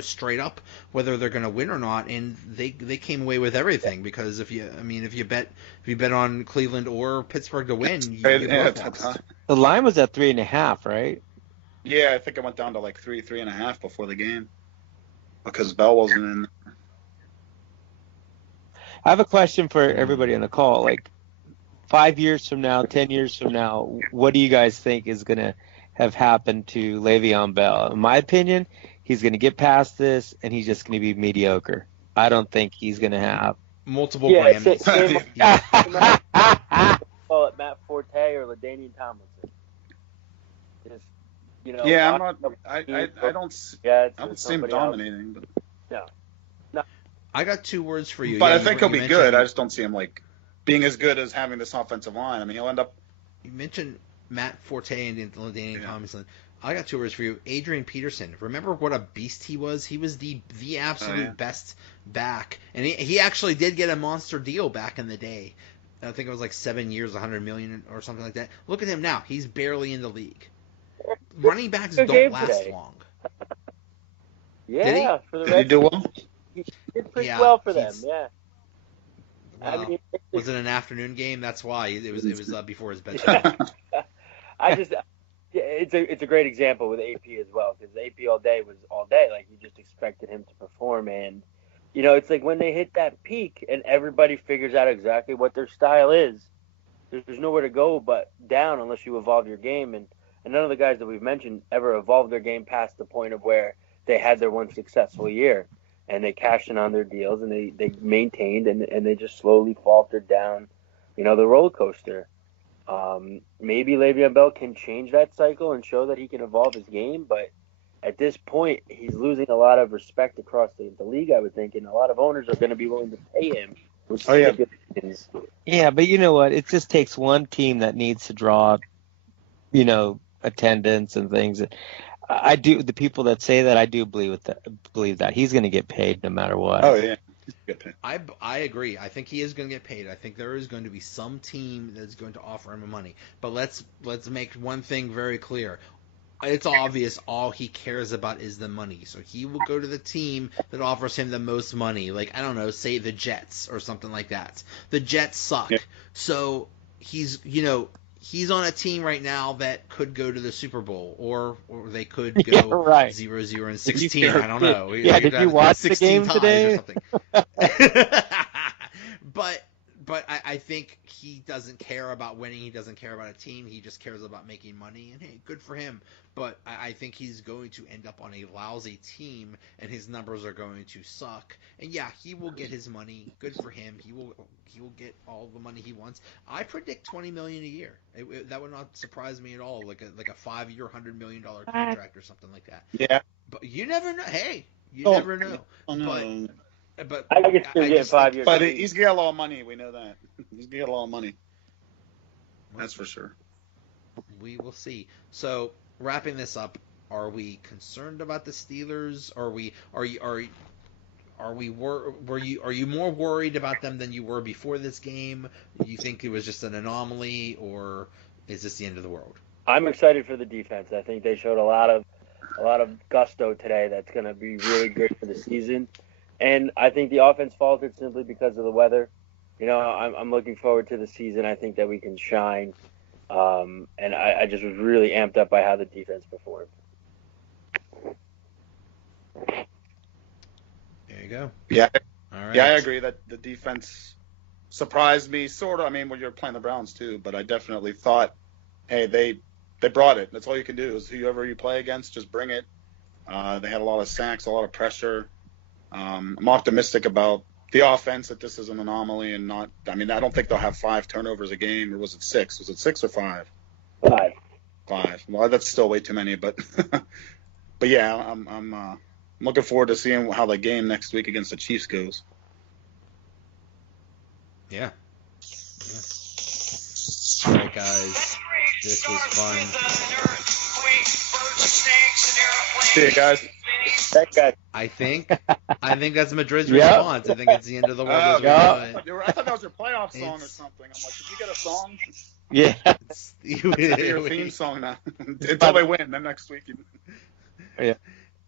straight up whether they're going to win or not, and they came away with everything because if you bet on Cleveland or Pittsburgh to win, you both lost. The line was at 3.5, right? Yeah, I think it went down to like 3.5 before the game because Bell wasn't in. I have a question for everybody on the call. Like 5 years from now, 10 years from now, what do you guys think is going to have happened to Le'Veon Bell? In my opinion, he's going to get past this and he's just going to be mediocre. I don't think he's going to have multiple Grammys. Call it Matt Forte or LaDainian Tomlinson. Just, yeah, I'm not. I don't see him dominating. But no. I got 2 words for you. But I think he'll be good. I just don't see him like being as good as having this offensive line. I mean, he'll end up. You mentioned Matt Forte and LaDainian Tomlinson. I got 2 words for you. Adrian Peterson. Remember what a beast he was? He was the absolute best back, and he actually did get a monster deal back in the day. I think it was like 7 years, $100 million or something like that. Look at him now; he's barely in the league. Running backs don't last long. Yeah, for the did he do well? He did pretty well for them. Yeah. Well, was it an afternoon game? That's why it was before his bedtime. It's a great example with AP as well, because AP all day was all day. Like, you just expected him to perform, and it's like when they hit that peak and everybody figures out exactly what their style is. There's nowhere to go but down unless you evolve your game, and none of the guys that we've mentioned ever evolved their game past the point of where they had their one successful year, and they cashed in on their deals, and they maintained, and they just slowly faltered down, the roller coaster. Maybe Le'Veon Bell can change that cycle and show that he can evolve his game, but at this point, he's losing a lot of respect across the league, I would think, and a lot of owners are going to be willing to pay him. Yeah, but you know what? It just takes one team that needs to draw, attendance and things. The people that say that, I do believe that he's going to get paid no matter what. Oh yeah. I agree. I think he is going to get paid. I think there is going to be some team that's going to offer him money. But let's make one thing very clear. It's obvious all he cares about is the money. So he will go to the team that offers him the most money. Like, I don't know, say the Jets or something like that. The Jets suck. Yeah. So he's on a team right now that could go to the Super Bowl, or they could go 0-16. I don't know. Yeah, did you watch the game today? But I think he doesn't care about winning. He doesn't care about a team. He just cares about making money. And hey, good for him. But I think he's going to end up on a lousy team, and his numbers are going to suck. And yeah, he will get his money. Good for him. He will get all the money he wants. I predict $20 million a year. That would not surprise me at all. Like a 5-year, $100 million contract or something like that. Yeah. But you never know. Hey, never know. But I can still get 5 years. But he's got a lot of money. We know that. He's got a lot of money. That's for sure. We will see. So, wrapping this up, are we concerned about the Steelers? Are you more worried about them than you were before this game? Do you think it was just an anomaly, or is this the end of the world? I'm excited for the defense. I think they showed a lot of gusto today. That's going to be really good for the season. And I think the offense faltered simply because of the weather. I'm looking forward to the season. I think that we can shine. And I just was really amped up by how the defense performed. There you go. Yeah. All right. Yeah, I agree that the defense surprised me, sort of. I mean, when you're playing the Browns too, but I definitely thought, hey, they brought it. That's all you can do is whoever you play against, just bring it. They had a lot of sacks, a lot of pressure. I'm optimistic about the offense, that this is an anomaly and not. I mean, I don't think they'll have 5 turnovers a game. Or was it 6? Was it 6 or 5? 5. Well, that's still way too many. But but yeah, I'm looking forward to seeing how the game next week against the Chiefs goes. Yeah. All right, guys. This was fun. See you guys. I think that's Madrid's response. I think it's the end of the world. I thought that was your playoff song or something. I'm like, did you get a song? Yeah. It's your theme song now. Until they win, then next week. Yeah.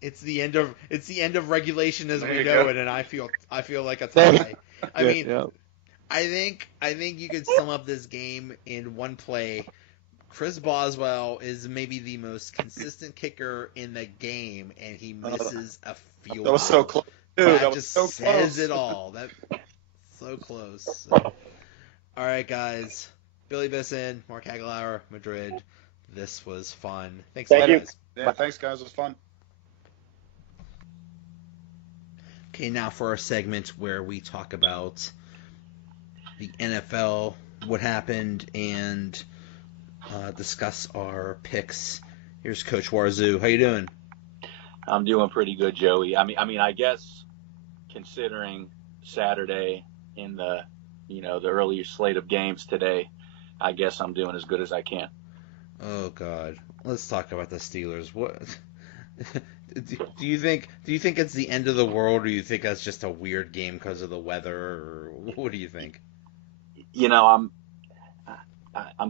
It's the end of regulation as There we you know go. it, and I feel like a tie. I mean, Yeah. I think you could sum up this game in one play. Chris Boswell is maybe the most consistent kicker in the game, and he misses a field That was so goal. close. Dude, That that was just so says close. it all. That so close. So, all right, guys. Billy Bisson, Mark Hagelauer, Madrid. This was fun. Thanks, Thank you. guys. Yeah, thanks, guys. It was fun. Okay, now for our segment where we talk about the NFL, what happened, and discuss our picks. Here's Coach Warzu. How you doing? I'm doing pretty good, Joey. I mean, I guess considering Saturday in the, the earlier slate of games today, I guess I'm doing as good as I can. Oh God, let's talk about the Steelers. What do you think? Do you think it's the end of the world, or do you think that's just a weird game because of the weather, or what do you think? I'm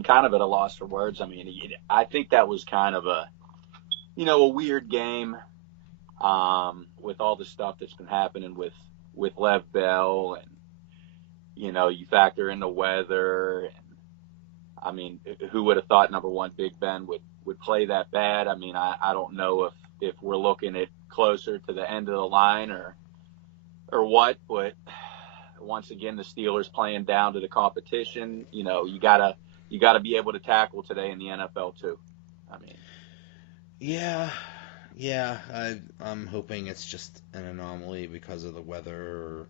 kind of at a loss for words. I mean, I think that was kind of a weird game with all the stuff that's been happening with Lev Bell, and you factor in the weather. And I mean, who would have thought number one Big Ben would play that bad? I mean, I don't know if we're looking at closer to the end of the line or what, but once again, the Steelers playing down to the competition. You gotta be able to tackle today in the NFL too. I mean, Yeah. I'm hoping it's just an anomaly because of the weather, or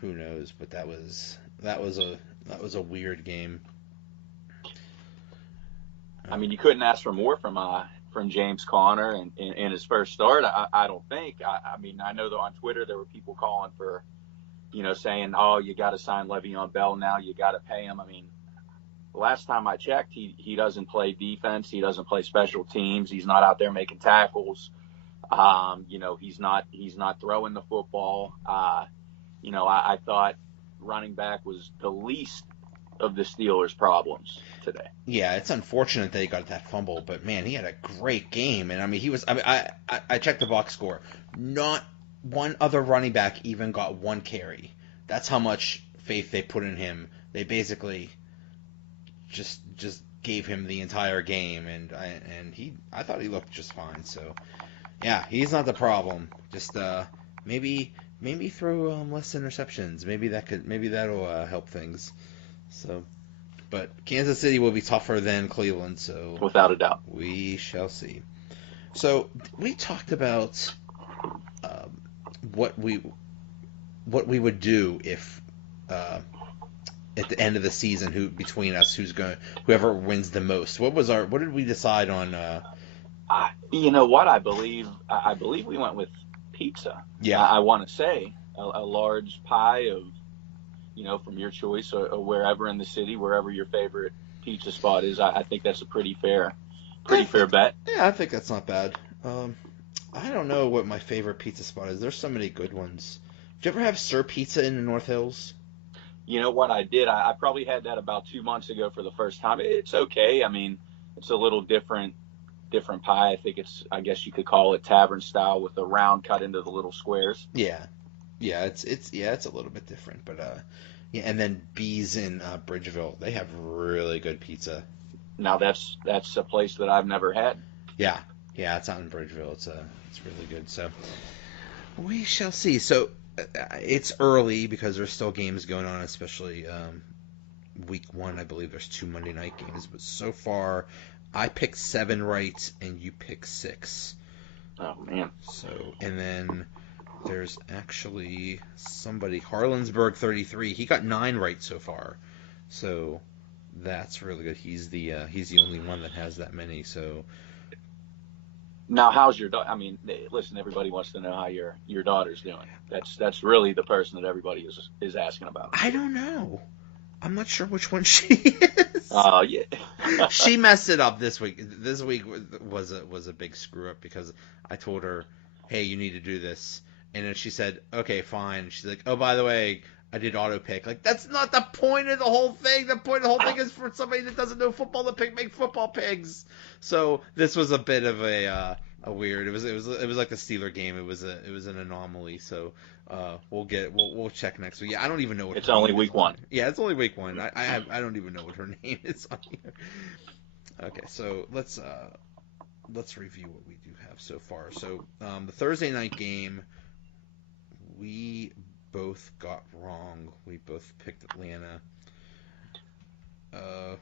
who knows. But that was a weird game. I mean, you couldn't ask for more from James Conner in his first start. I don't think. I mean, I know that on Twitter there were people calling for, saying, oh, you got to sign Le'Veon Bell now. You got to pay him. I mean, last time I checked, he doesn't play defense. He doesn't play special teams. He's not out there making tackles. He's not throwing the football. I thought running back was the least of the Steelers' problems today. Yeah, it's unfortunate that he got that fumble, but man, he had a great game, and I mean, I checked the box score. Not one other running back even got one carry. That's how much faith they put in him. They basically just gave him the entire game, and I thought he looked just fine. So yeah, he's not the problem. Just maybe throw less interceptions. Maybe that'll help things. So, but Kansas City will be tougher than Cleveland, so Without a doubt. we shall see. So we talked about what we would do if at the end of the season, whoever wins the most. What did we decide on? You know what? I believe we went with pizza. Yeah. I want to say a large pie of, from your choice or wherever in the city, wherever your favorite pizza spot is. I think that's a pretty fair bet. Yeah, I think that's not bad. I don't know what my favorite pizza spot is. There's so many good ones. Did you ever have Sir Pizza in the North Hills? You know what I did? I probably had that about 2 months ago for the first time. It's okay. I mean, it's a little different pie. I guess you could call it tavern style with the round cut into the little squares. Yeah, it's a little bit different, but yeah. And then Bees in Bridgeville, they have really good pizza. Now that's a place that I've never had. Yeah, it's out in Bridgeville. It's really good. So we shall see. So it's early because there's still games going on, especially week 1. I believe there's 2 Monday night games, but so far I picked 7 right and you picked 6. Oh man. So, and then there's actually somebody, Harlansburg 33. He got 9 right so far. So that's really good. He's the only one that has that many. So now, how's your daughter? I mean, listen, everybody wants to know how your daughter's doing. That's really the person that everybody is asking about. I don't know. I'm not sure which one she is. Oh yeah. She messed it up this week. This week was a big screw up because I told her, "Hey, you need to do this," and then she said, "Okay, fine." She's like, "Oh, by the way, I did auto pick." Like, that's not the point of the whole thing. The point of the whole thing is for somebody that doesn't know football to make football picks. So this was a bit of a a weird. It was like the Steeler game. It was an anomaly. So we'll check next week. Yeah, I don't even know what It's her only name week is. one. Yeah, it's only week one. I don't even know what her name is on here. Okay, so let's review what we do have so far. So the Thursday night game, we both got wrong. We both picked Atlanta. Don't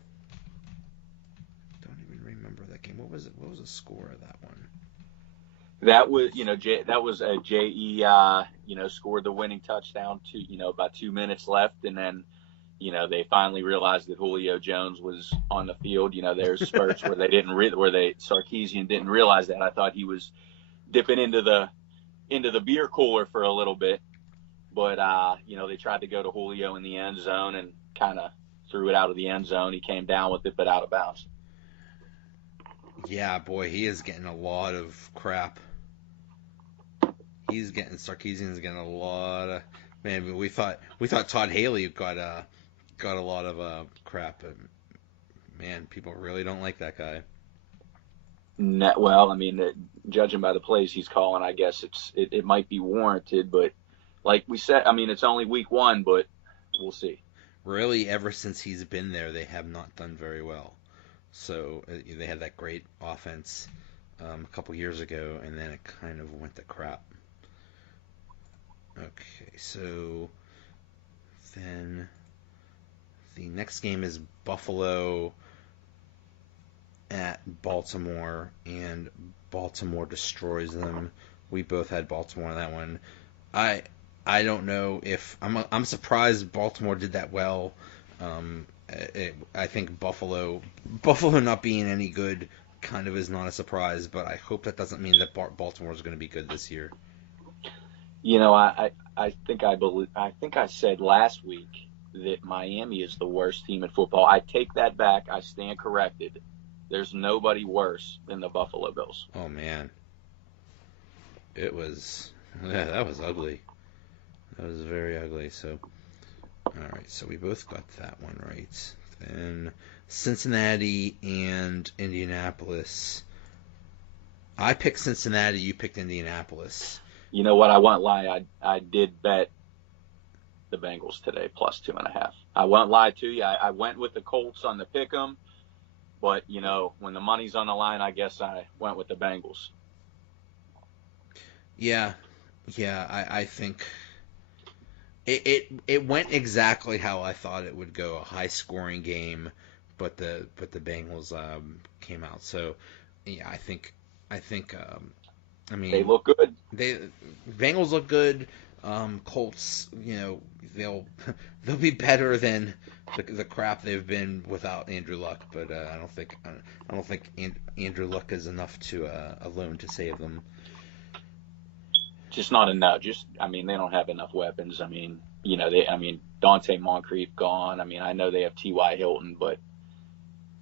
even remember that game. What was it? What was the score of that one? That was, J.E. Scored the winning touchdown about 2 minutes left, and then, they finally realized that Julio Jones was on the field. There's spurts where Sarkisian didn't realize that. I thought he was dipping into the beer cooler for a little bit, but they tried to go to Julio in the end zone and kind of threw it out of the end zone. He came down with it, but out of bounds. Yeah, boy, he is getting a lot of crap. Sarkisian's getting a lot of, man. We thought Todd Haley got a lot of crap, but man, people really don't like that guy. Well, I mean, judging by the plays he's calling, I guess it might be warranted, but like we said, I mean, it's only week one, but we'll see. Really, ever since he's been there, they have not done very well. So they had that great offense a couple years ago, and then it kind of went to crap. Okay, so then the next game is Buffalo at Baltimore, and Baltimore destroys them. We both had Baltimore in that one. I don't know if I'm surprised Baltimore did that well. I think Buffalo not being any good kind of is not a surprise, but I hope that doesn't mean that Baltimore is going to be good this year. I think I said last week that Miami is the worst team in football. I take that back. I stand corrected. There's nobody worse than the Buffalo Bills. Oh man, that was ugly. That was very ugly. So, all right. So we both got that one right. Then Cincinnati and Indianapolis. I picked Cincinnati. You picked Indianapolis. You know what? I won't lie. I did bet the Bengals today plus 2.5. I won't lie to you. I went with the Colts on the pick'em, but when the money's on the line, I guess I went with the Bengals. Yeah. I think it went exactly how I thought it would go. A high scoring game, but the Bengals came out. So yeah, I think. I mean, they look good. Bengals look good. Colts, they'll be better than the crap they've been without Andrew Luck. But I don't think Andrew Luck is enough to alone to save them. Just not enough. They don't have enough weapons. Dante Moncrief gone. I know they have T.Y. Hilton, but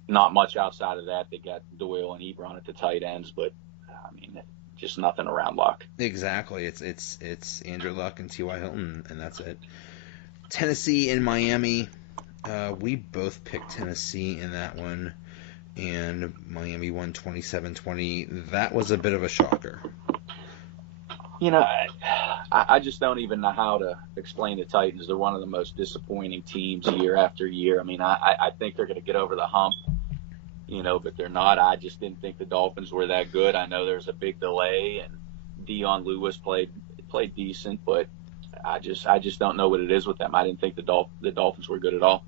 not much outside of that. They got Doyle and Ebron at the tight ends, but just nothing around Luck. Exactly. It's Andrew Luck and T.Y. Hilton, and that's it. Tennessee and Miami. We both picked Tennessee in that one, and Miami won 27-20. That was a bit of a shocker. I just don't even know how to explain the Titans. They're one of the most disappointing teams year after year. I think they're going to get over the hump, but they're not. I just didn't think the Dolphins were that good. I know there's a big delay, and Dion Lewis played decent, but I just don't know what it is with them. I didn't think the Dolphins were good at all.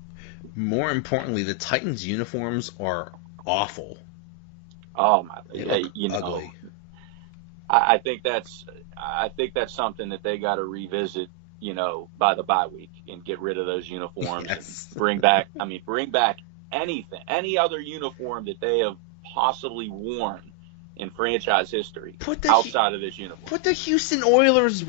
More importantly, the Titans' uniforms are awful. Oh my! Ugly. I think that's something that they got to revisit, by the bye week and get rid of those uniforms. Yes. And bring back anything, any other uniform that they have possibly worn in franchise history outside of this uniform. Put the Houston Oilers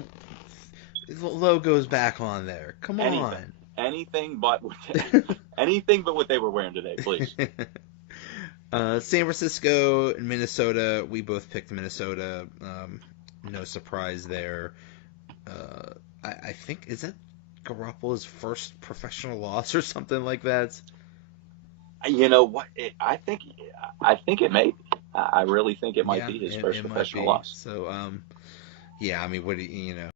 logos back on there. Come on. Anything but what they were wearing today, please. San Francisco and Minnesota. We both picked Minnesota. No surprise there. I think, is that Garoppolo's first professional loss or something like that? You know what? I think it may be. I really think it might be his first it might professional be. loss. So, yeah, I mean, what do you know?